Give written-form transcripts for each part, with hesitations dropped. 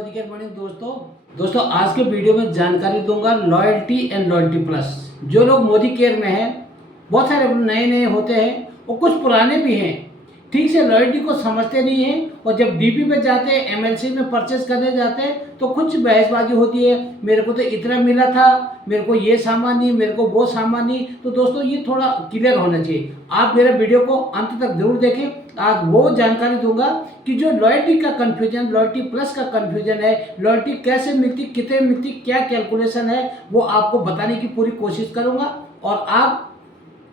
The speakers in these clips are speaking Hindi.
गुड मॉर्निंग दोस्तों आज के वीडियो में जानकारी दूंगा लॉयल्टी एंड लॉयल्टी प्लस। जो लोग मोदी केयर में हैं, बहुत सारे नए होते हैं और कुछ पुराने भी हैं, ठीक से लॉयल्टी को समझते नहीं हैं और जब डीपी पे जाते हैं, एमएलसी में परचेस करने जाते हैं तो कुछ बहसबाजी होती है। मेरे को तो इतना मिला था, मेरे को ये सामान नहीं, मेरे को वो सामान नहीं। तो दोस्तों ये थोड़ा क्लियर होना चाहिए। आप मेरे वीडियो को अंत तक जरूर देखें। आज वो जानकारी दूंगा कि जो लॉयल्टी का कंफ्यूजन, लॉयल्टी प्लस का कंफ्यूजन है, लॉयल्टी कैसे मिलती, कितने मिलती, क्या कैलकुलेशन है, वो आपको बताने की पूरी कोशिश करूंगा और आप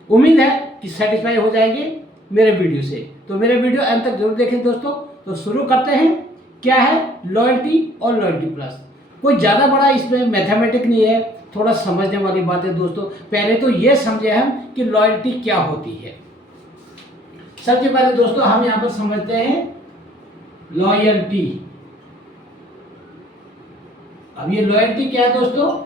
उम्मीद है कि सेटिस्फाई हो जाएंगे मेरे वीडियो से। तो मेरे वीडियो अंत तक जरूर देखें दोस्तों। तो शुरू करते हैं। क्या है लॉयल्टी और लॉयल्टी प्लस? कोई ज़्यादा बड़ा इसमें मैथमेटिक नहीं है, थोड़ा समझने वाली बात है दोस्तों। पहले तो ये समझे हम कि लॉयल्टी क्या होती है। सबसे पहले दोस्तों हम यहां पर समझते हैं लॉयल्टी। अब ये लॉयल्टी क्या है दोस्तों?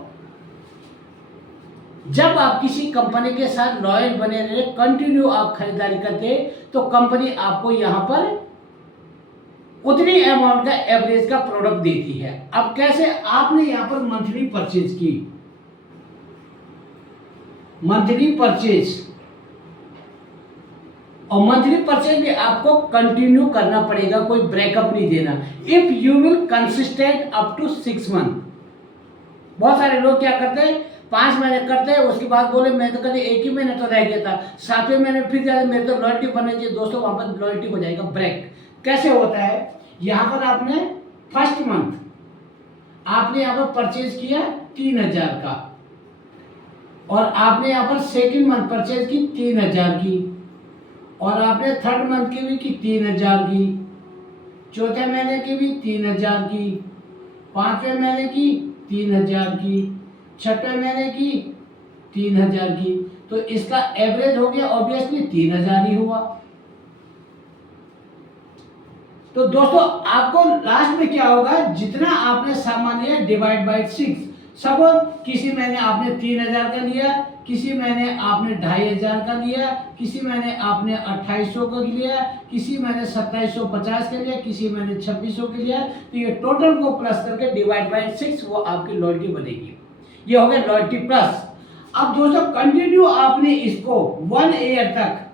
जब आप किसी कंपनी के साथ लॉयल बने रहे, कंटिन्यू आप खरीदारी करते, तो कंपनी आपको यहां पर उतनी अमाउंट का एवरेज का प्रोडक्ट देती है। अब कैसे? आपने यहां पर मंथली परचेज की, मंथली परचेज, और मंथली परचेज भी आपको कंटिन्यू करना पड़ेगा, कोई ब्रेकअप नहीं देना। If you will consistent up to 6 month. बहुत सारे लोग क्या करते हैं, 5 महीने करते हैं, उसके बाद बोले मैं तो कभी 1 ही महीने तो रह गया था, 7वें महीने फिर जाए मेरे तो लॉयल्टी बननी चाहिए। दोस्तों वहां पर लॉयल्टी हो जाएगा ब्रेक। कैसे होता है? यहाँ पर आपने फर्स्ट मंथ आपने यहाँ पर परचेज किया 3000 का, और आपने यहाँ पर सेकेंड मंथ परचेज की 3000 की, और आपने थर्ड मंथ की भी की 3000 की, चौथे महीने की भी 3000 की, 5वें महीने की 3000 की, 6वें महीने की 3000 की। तो इसका एवरेज हो गया ऑब्वियसली 3000 ही हुआ। तो दोस्तों आपको लास्ट में क्या होगा, जितना आपने सामान लिया डिवाइड बाय 6। सपोज किसी महीने आपने 3000 का लिया, किसी महीने आपने 2500 का लिया, किसी महीने आपने 2800 का लिया, किसी महीने 2750 का लिया, किसी महीने 2600 का लिया। तो ये टोटल को प्लस करके डिवाइड बाय 6 वो आपकी लॉयल्टी बनेगी। ये हो गया लॉयल्टी प्लस। अब दोस्तों कंटिन्यू आपने इसको 1 ईयर तक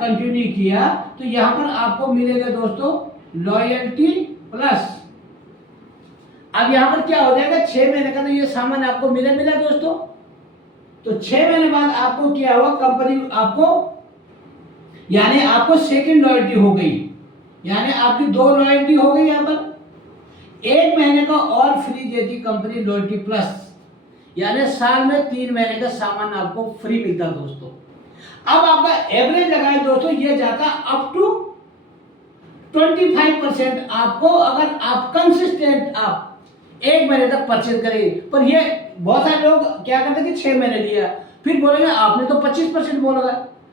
कंटिन्यू किया, तो यहां पर आपको मिलेगा दोस्तों लॉयल्टी प्लस। अब यहां पर क्या हो जाएगा, 6 महीने का तो ये सामान आपको मिला दोस्तों। तो 6 महीने बाद आपको क्या हुआ, कंपनी आपको, यानी आपको सेकंड लॉयल्टी हो गई, यानी आपकी 2 लॉयल्टी हो गई। यहां पर 1 महीने का और फ्री देती कंपनी लॉयल्टी प्लस, यानी साल में 3 महीने का सामान आपको फ्री मिलता दोस्तों। अब आपका एवरेज लगाए दोस्तों, ये जाता अप टू 25% आपको, अगर आप कंसिस्टेंट आप 1 महीने तक परचेज करेंगे। पर ये बहुत सारे लोग क्या करते हैं कि 6 महीने लिया, फिर बोलेंगे आपने तो 25%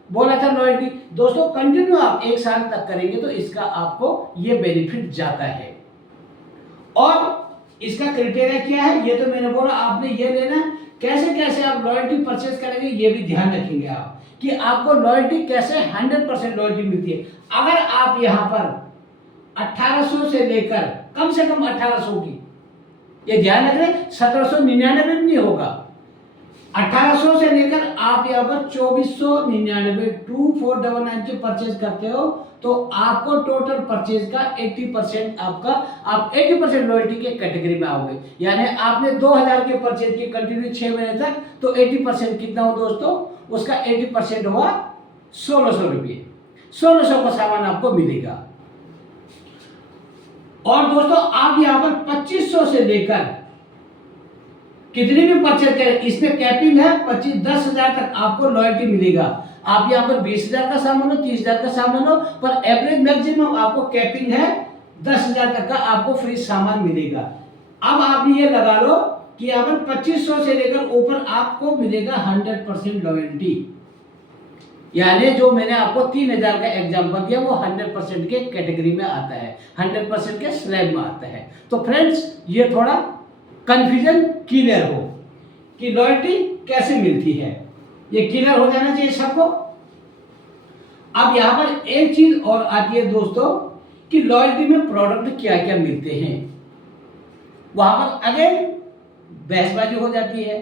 बोला था लॉयल्टी। दोस्तों कंटिन्यू आप 1 साल तक करेंगे तो इसका आपको ये बेनिफिट जाता है। और इसका क्राइटेरिया क्या है, ये तो मैंने बोला, आपने ये लेना। कैसे आप लॉयल्टी परचेज करेंगे ये भी ध्यान रखेंगे आप, कि आपको लॉयल्टी कैसे 100% लॉयल्टी मिलती है। अगर आप यहां पर 1800 से लेकर कम से कम 1800 की, ये ध्यान रखें 1799 भी नहीं होगा, 1800 से लेकर आप यहाँ पर 2499 2499 की परचेज करते हो, तो आपको टोटल परचेज का 80% आपका, आप 80% लॉयल्टी के कैटेगरी में आओगे। यानी आपने 2000 के परचेज की कंटिन्यू 6 महीने तक, तो 80% कितना हो दोस्तों, उसका 80% हुआ 1600 रुपये। 1600 का सामान आपको मिलेगा। और दोस्तों आप यहां पर 2500 से लेकर कितनी भी परचेज करें, इसमें कैपिंग है 10,000 तक आपको लॉयल्टी मिलेगा। आप यहां पर 20,000 का सामान हो, 30,000 का सामान हो, पर एवरेज मैक्सिमम आपको कैपिंग है 10,000 तक का आपको फ्री सामान मिलेगा। अब आप ये लगा लो कि यहां पर 2500 से लेकर ऊपर आपको मिलेगा 100% लॉयल्टी। यानी जो मैंने आपको 3000 का एग्जांपल दिया वो 100% के कैटेगरी में आता है, 100% के स्लैब में आता है। तो फ्रेंड्स ये थोड़ा कंफ्यूजन क्लियर हो कि लॉयल्टी कैसे मिलती है, ये क्लियर हो जाना चाहिए सबको। अब यहां पर एक चीज और आती है दोस्तों, कि लॉयल्टी में प्रोडक्ट क्या क्या मिलते हैं। वहां पर अगेन बहसबाजी हो जाती है।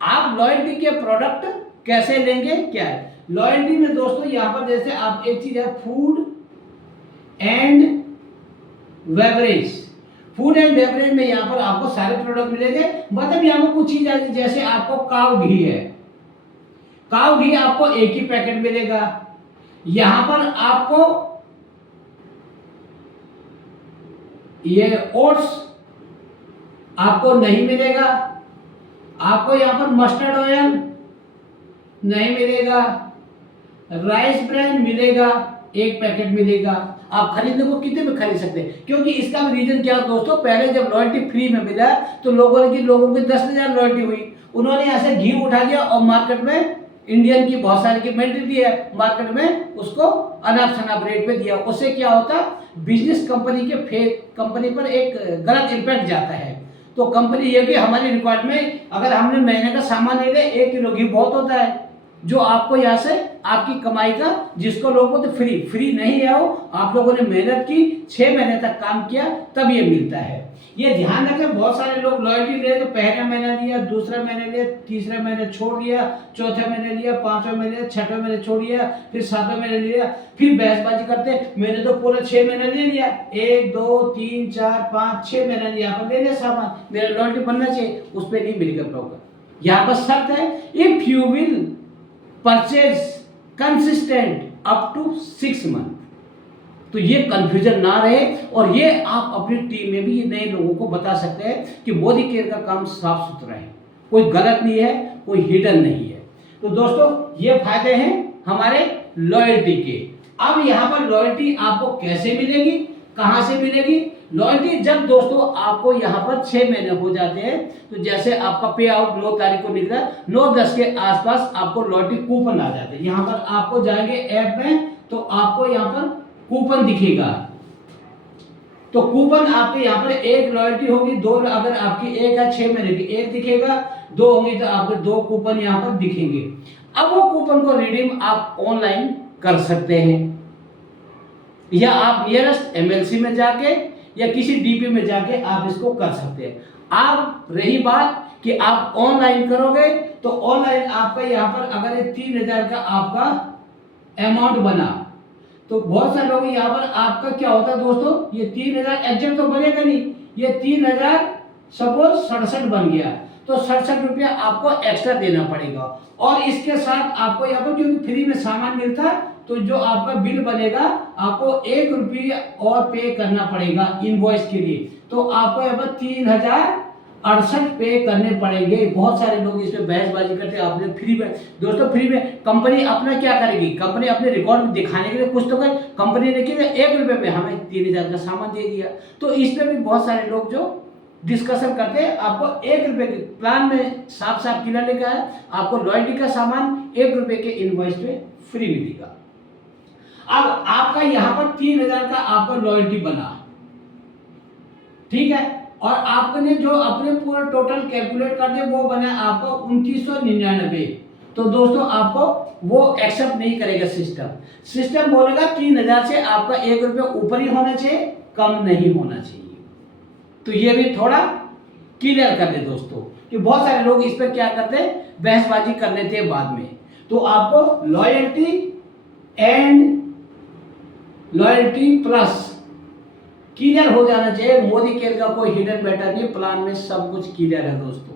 आप लॉयल्टी के प्रोडक्ट कैसे लेंगे, क्या है लॉयल्टी में दोस्तों। यहां पर जैसे आप एक चीज है food and beverage. Food and beverage में यहां पर आपको सारे प्रोडक्ट मिलेंगे, मतलब यहां पर कुछ चीज जैसे आपको काव घी है, काव घी आपको एक ही पैकेट मिलेगा। यहां पर आपको ये ओट्स आपको नहीं मिलेगा, आपको यहां पर मस्टर्ड ऑयल नहीं मिलेगा, राइस ब्रांड मिलेगा, एक पैकेट मिलेगा। आप खरीदने को कितने में खरीद सकते हैं, क्योंकि इसका रीजन क्या दोस्तों, पहले जब लॉयल्टी फ्री में मिला तो लोगों की 10,000 लॉयल्टी हुई, उन्होंने यहाँ से घी उठा लिया और मार्केट में इंडियन की बहुत सारी की मेंटेलिटी है, मार्केट में उसको अनाप शनाप रेट पे दिया। उससे क्या होता, बिजनेस कंपनी के फेक कंपनी पर एक गलत इम्पैक्ट जाता है। तो कंपनी ये कि हमारी रिक्वायरमेंट में अगर हमने महीने का सामान ले लिया, 1 किलो घी बहुत होता है, जो आपको यहाँ से आपकी कमाई का, जिसको लोगों को तो फ्री नहीं है, वो आप लोगों ने मेहनत की, 6 महीने तक काम किया, तब ये मिलता है। ये ध्यान रखें, बहुत सारे लोग लॉयल्टी ले तो पहला महीना लिया, दूसरा महीने लिया, तीसरे महीने छोड़ दिया, चौथे महीने लिया, 5वें महीने लिया, 6वें महीने छोड़ दिया, फिर 7वें महीने लिया, फिर बहसबाजी करते मैंने तो पूरा 6 महीने ले लिया, 1 2 3 4 5 6 महीने यहाँ पर ले लिया सामान, मेरा लॉयल्टी बनना चाहिए, उस पर नहीं मिलेगा प्रॉपर। यहाँ पर शर्त है, if you will purchase consistent up to 6 month. तो ये कंफ्यूजन ना रहे, और ये आप अपनी टीम में भी ये नए लोगों को बता सकते हैं कि मोदी केयर का काम साफ सुथरा है, कोई गलत नहीं है, कोई हिडन नहीं है। तो दोस्तों ये फायदे हैं हमारे लॉयल्टी के। अब यहाँ पर लॉयल्टी आपको कैसे मिलेगी, कहाँ से मिलेगी लॉयल्टी? जब दोस्तों आपको यहाँ पर 6 महीने हो जाते हैं, तो जैसे आपका पे आउट 9 तारीख को निकला, 9-10 के आसपास आपको लॉयल्टी कूपन आ जाते हैं। यहाँ पर आपको जाएंगे ऐप में, तो आपको यहाँ पर कूपन दिखेगा। तो कूपन आपके यहाँ पर एक लॉयल्टी होगी, 2 अगर आपकी एक है 6 महीने की, एक दिखेगा, 2 होंगी तो आपके 2 कूपन यहाँ पर दिखेंगे। अब वो कूपन को रिडीम आप ऑनलाइन कर सकते हैं, या आप नियरेस्ट एमएलसी में जाके या किसी डीपी में जाके आप इसको कर सकते हैं। आप रही बात कि आप ऑनलाइन करोगे, तो ऑनलाइन आपका यहाँ पर अगर ये 3,000 का आपका अमाउंट बना, तो बहुत सारे लोग यहाँ पर आपका क्या होता है दोस्तों, ये 3,000 एग्जैक्ट तो बनेगा नहीं, ये 3,000 सपोज 67 बन गया, तो 67 रुपया आपको एक्स्ट्रा देना पड़ेगा। और इसके साथ आपको यहाँ पर क्योंकि फ्री में सामान मिलता है, तो जो आपका बिल बनेगा आपको 1 रुपया और पे करना पड़ेगा इनवॉइस के लिए, तो आपको यहाँ पर 3,068 पे करने पड़ेंगे। बहुत सारे लोग इस पे बहसबाजी करते हैं, आपने फ्री में दोस्तों, फ्री में कंपनी अपना क्या करेगी, कंपनी अपने रिकॉर्ड में दिखाने के लिए कुछ तो कर, कंपनी ने किया 1 रुपये में हमें 3,000 का सामान दे दिया। तो इस पे भी बहुत सारे लोग जो डिस्कशन करते हैं, आपको 1 रुपये के प्लान में साफ साफ क्लियर लिखा है, आपको लॉयल्टी का सामान 1 रुपये के इनवॉइस पे फ्री मिलेगा। अब आपका यहाँ पर 3,000 का आपका लॉयल्टी बना, ठीक है, और आपने जो अपने पूरा टोटल कैलकुलेट कर दिया, वो बना आपको 2,999। तो दोस्तों आपको वो एक्सेप्ट नहीं करेगा सिस्टम बोलेगा 3,000 से आपका 1 रुपये ऊपर ही होना चाहिए, कम नहीं होना चाहिए। तो ये भी थोड़ा क्लियर कर दे दोस्तों, कि बहुत सारे लोग इस पर क्या करते हैं, बहसबाजी कर लेते हैं बाद में। तो आपको loyalty and loyalty plus clear हो जाना चाहिए। मोदी केयर का कोई हिडन मैटर नहीं, प्लान में सब कुछ क्लियर है दोस्तों।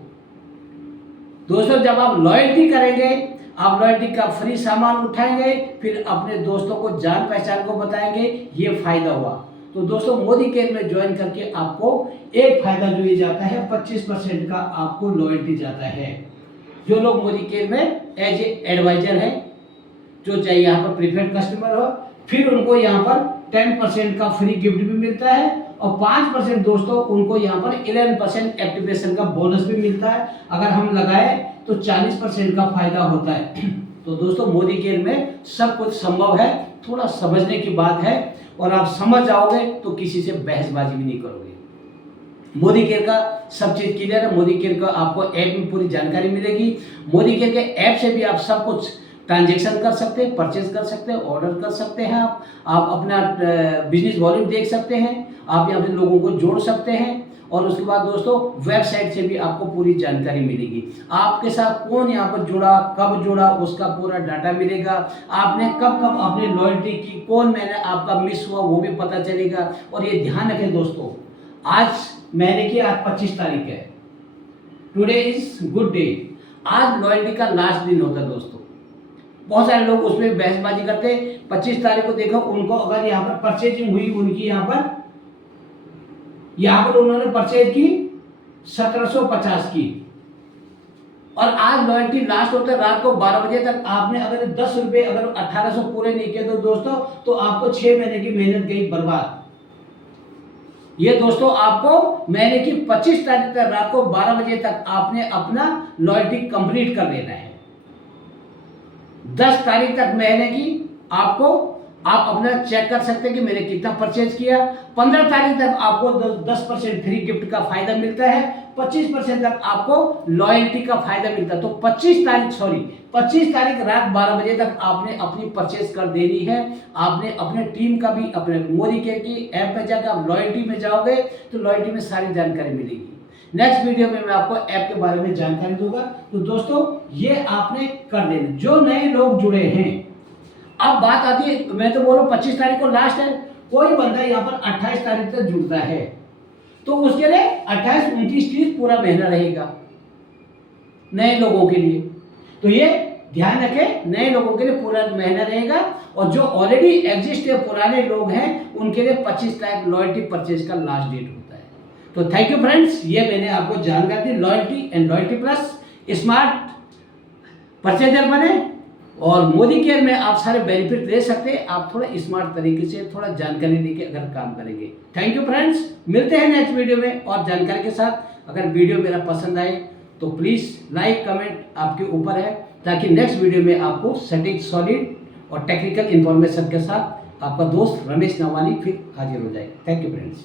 जब आप लॉयल्टी करेंगे, आप लॉयल्टी का फ्री सामान उठाएंगे, फिर अपने दोस्तों को जान पहचान को बताएंगे, ये फायदा हुआ। तो दोस्तों मोदी केयर में ज्वाइन करके आपको एक फायदा जो ये जाता है, 25% का आपको लॉयल्टी जाता है। जो लोग मोदी केयर में एज ए एडवाइजर है, जो चाहिए यहाँ पर प्रीफर्ड कस्टमर हो, फिर उनको यहाँ पर 10% का फ्री गिफ्ट भी मिलता है, और 5% दोस्तों उनको यहाँ पर 11% एक्टिवेशन का बोनस भी मिलता है। अगर हम लगाए तो 40% का फायदा होता है। तो दोस्तों मोदी केयर में सब कुछ संभव है, थोड़ा समझने की बात है, और आप समझ जाओगे तो किसी से बहसबाजी भी नहीं करोगे। मोदी केयर का सब चीज क्लियर है। मोदी केयर का आपको ऐप में पूरी जानकारी मिलेगी। मोदी केयर के ऐप से भी आप सब कुछ ट्रांजेक्शन कर सकते हैं, परचेज कर सकते हैं, ऑर्डर कर सकते हैं। आप अपना बिजनेस वॉल्यूम देख सकते हैं, आप यहाँ पे लोगों को जोड़ सकते हैं। और उसके बाद दोस्तों वेबसाइट से भी आपको पूरी जानकारी मिलेगी, आपके साथ कौन यहाँ पर जुड़ा, कब जुड़ा, उसका पूरा डाटा मिलेगा। आपने कब कब अपनी लॉयल्टी की, कौन महीने आपका मिस हुआ वो भी पता चलेगा। और ये ध्यान रखें दोस्तों, आज महीने की आज 25 तारीख है, टुडे इज गुड डे। आज लॉयल्टी का लास्ट दिन होता है दोस्तों। बहुत सारे लोग उसमें बहसबाजी करते हैं। 25 तारीख को देखो, उनको अगर यहाँ पर परचेजिंग हुई, उनकी यहाँ पर उन्होंने परचेज की 1750 की, और आज लॉयल्टी लास्ट होता है रात को 12 बजे तक। आपने अगर 10 रुपये अगर 1800 पूरे नहीं किए तो दोस्तों, तो आपको 6 महीने की मेहनत गई बर्बाद। ये दोस्तों आपको महीने की 25 तारीख तक रात को 12 बजे तक आपने अपना लॉयल्टी कंप्लीट कर देना है। 10 तारीख तक महीने की आपको आप अपना चेक कर सकते हैं कि मैंने कितना परचेज किया। 15 तारीख तक आपको 10% फ्री गिफ्ट का फायदा मिलता है। 25% तक आपको लॉयल्टी का फायदा मिलता है। तो 25 तारीख रात 12 बजे तक आपने अपनी परचेज कर देनी है। आपने अपने टीम का भी, अपने मोदी केयर की ऐप में जाकर आप लॉयल्टी में जाओगे तो लॉयल्टी में सारी जानकारी मिलेगी। नेक्स्ट वीडियो में मैं आपको ऐप के बारे में जानकारी दूंगा। तो दोस्तों ये आपने कर देना। जो नए लोग जुड़े हैं, अब बात आती है, मैं तो बोलूं 25 तारीख को लास्ट है, कोई बंदा यहाँ पर 28 तारीख तक जुड़ता है तो उसके लिए 28, 29, 30 पूरा महीना रहेगा नए लोगों के लिए। तो ये ध्यान रखें, नए लोगों के लिए पूरा महीना रहेगा, और जो ऑलरेडी एग्जिस्ट है, पुराने लोग हैं, उनके लिए 25 तारीख लॉयल्टी परचेज का लास्ट डेट होता है। तो थैंक यू फ्रेंड्स, ये मैंने आपको जानकारी दी। Loyalty and loyalty plus smart purchaser बने और मोदी केयर में आप सारे बेनिफिट ले सकते हैं। आप थोड़ा स्मार्ट तरीके से थोड़ा जानकारी लेके अगर काम करेंगे। थैंक यू फ्रेंड्स, मिलते हैं नेक्स्ट वीडियो में और जानकारी के साथ। अगर वीडियो मेरा पसंद आए तो प्लीज़ लाइक कमेंट आपके ऊपर है, ताकि नेक्स्ट वीडियो में आपको सटीक, सॉलिड और टेक्निकल इन्फॉर्मेशन के साथ आपका दोस्त रमेश नवानी फिर हाजिर हो जाए। Thank you friends.